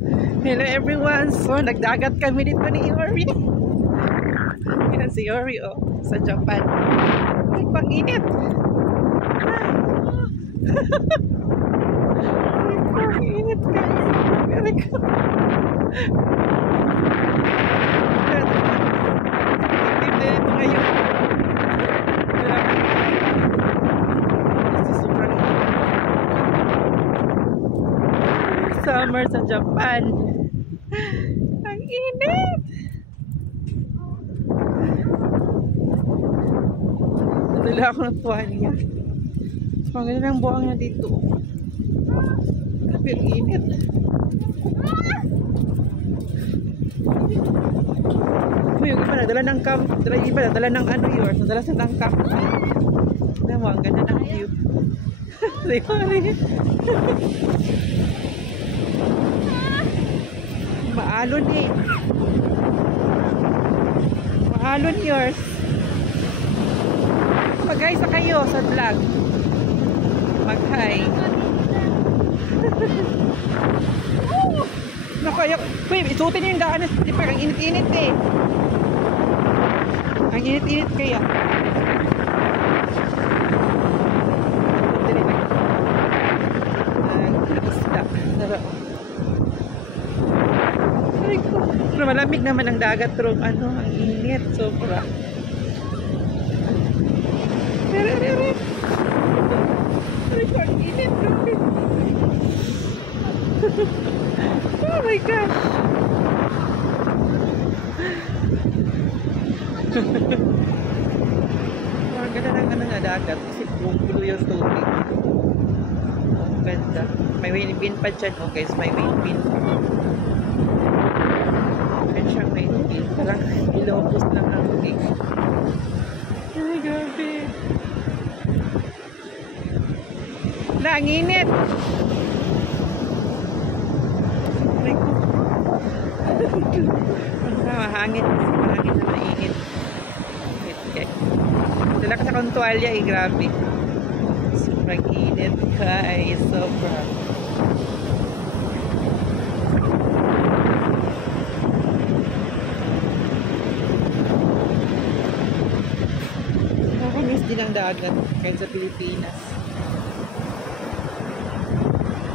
Hello everyone. So nagdagat kami dito ni Yori. Yan si Yori sa Japan. Ay, pang-init. Pang-init guys. Very good. Active na ito ngayon. Summer sa Japan. Ang init. Nadala ako ng tuwalya. Ang ganda ng buhang niya dito. Pero init. Yung iba nadala ng camp. Yung iba nadala ng ano yours. Nadala sa ng camp. Alam mo, ang ganda ng view. Sorry. Maalon eh. Maalon yours. Mag-hi sa kayo sa vlog. Mag-hi. Nakayak. Wait, isutin niyo yung daan. Di pa, ang init-init eh. Ang init-init kaya. Isda. Sarap. Pero malamig naman ang dagat, pero ano, ang init, sobra. Pero, ang init, oh my gosh. Ang ganda ng ano na dagat, kasi bumulo yung tubig. Ang ganda. May wind pa dyan, oh guys, may wind pa. Parang ilopos lang ang tig. Ay, grabe. Wala, ang init. Ay, ko. Mahangin. Mahangin na mainit. Dala ka sa kong tuwalya, eh, grabe. Sobrang init, guys. Sobrang. Din ang dagat kahit sa Pilipinas.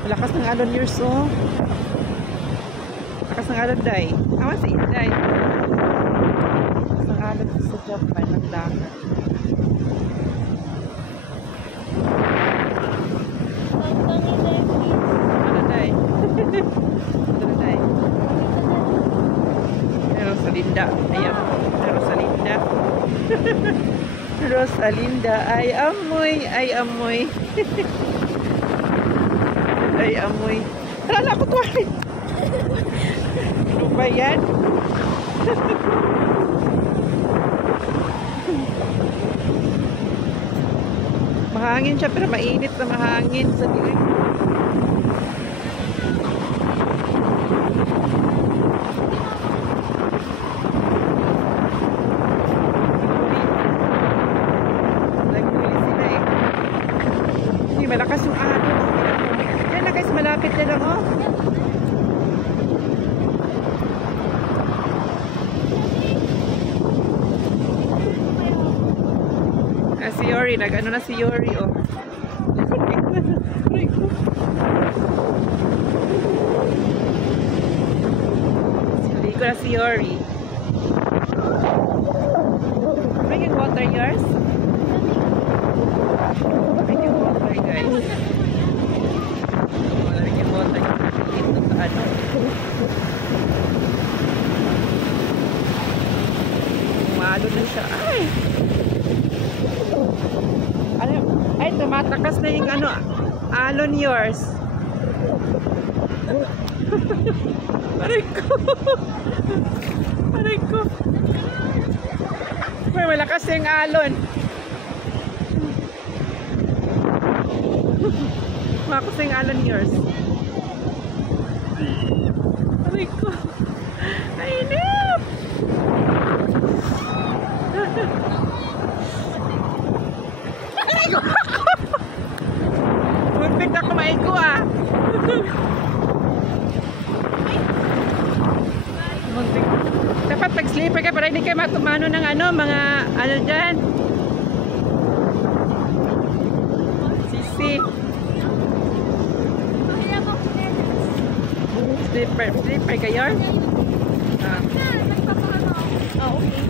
Malakas ng alon years oh. Malakas ng alon day. Awan sa Inday. Malakas ng alon sa Japan ng dagat. Day. Day. Rosalinda. Ayan. Rosalinda. Rosalinda, ay amoy, ay amoy. Ay amoy. Alala ko tuwali. Ano ba yan? Mahangin siya pero mainit na mahangin sa dilim. Malakas yung ahon. Yan na guys, malapit na lang oh. Si Yori, nag-ano na si Yori oh. Sili ko na si Yori. Bringing water yours? Bringing water guys. Bringing water dito sa ano. Umalo na siya. Ay! Ano? Ay, tumatakas na yung ano, alon yours. Aray ko. Aray ko. May malakas yung alon. Malakas yung alon yours. Aray ko. Ainip. Aray ko. Perfect ako maigo ah. Mag-slipper ka para hindi kayo matumano ng ano, mga ano dyan. Sisi. Slipper kayo? Ah. Oh, okay.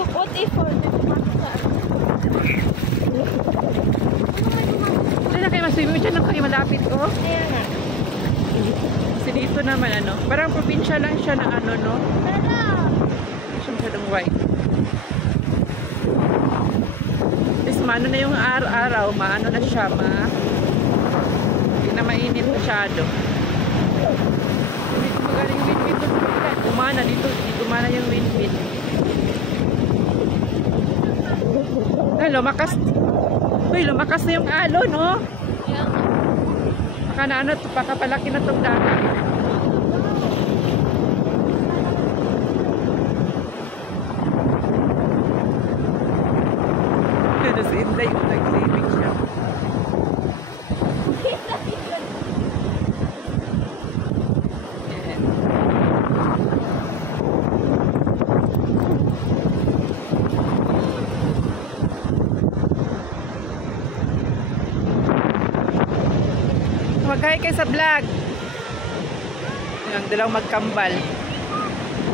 What if Diyan na kayo maswimming. Diyan lang kayo malapit, oh. Ayan nga. Kasi dito naman, ano, parang probinsya lang siya na ano, no? Tara! Hindi siya masyadong white. Is maano na yung araw, maano na siya, hindi na mainit masyado. Hindi ko magaling wind-wind doon. Umana dito, umana yung wind-wind. Ah, lumakas. Uy, lumakas na yung alon, no? Ayan nga. Baka na ano, baka palaki na itong dagat. Kaya si Inday, nag-saving siya. Ayan. Mag-hi kayo sa vlog. Yung dalawang magkambal.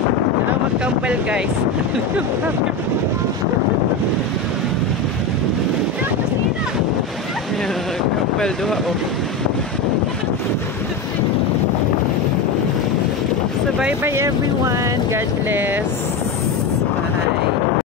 Dalawang magkambal, guys. Kambal duha, oh. So bye bye everyone. God bless.